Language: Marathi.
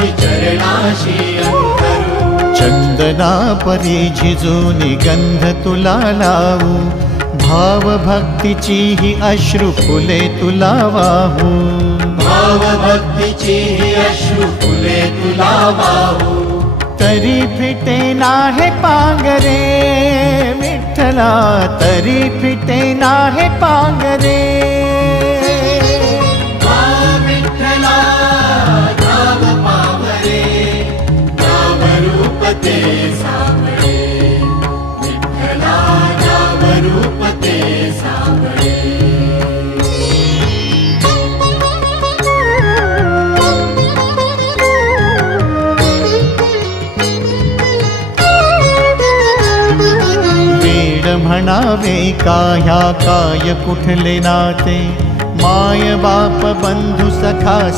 माझी चरणाशी अंतरू। चंदना परी झिजूनी गंध तुला लावू, भाव भक्तीची ही अश्रु फुले तुला वाहू। भाव भक्तीची ही अश्रु फुले तुला वाहू। तरी फिटे नाहे पांगरे विठ्ठला, तरी फिटे नाहे पांगरे। विठ्ठला नाम पावरे, नाम रूप ते सावळे। विठ्ठला नाम रूप ते सावळे। म्हणावे काह्या काय कुठले नाते, माय बाप बंधु सखा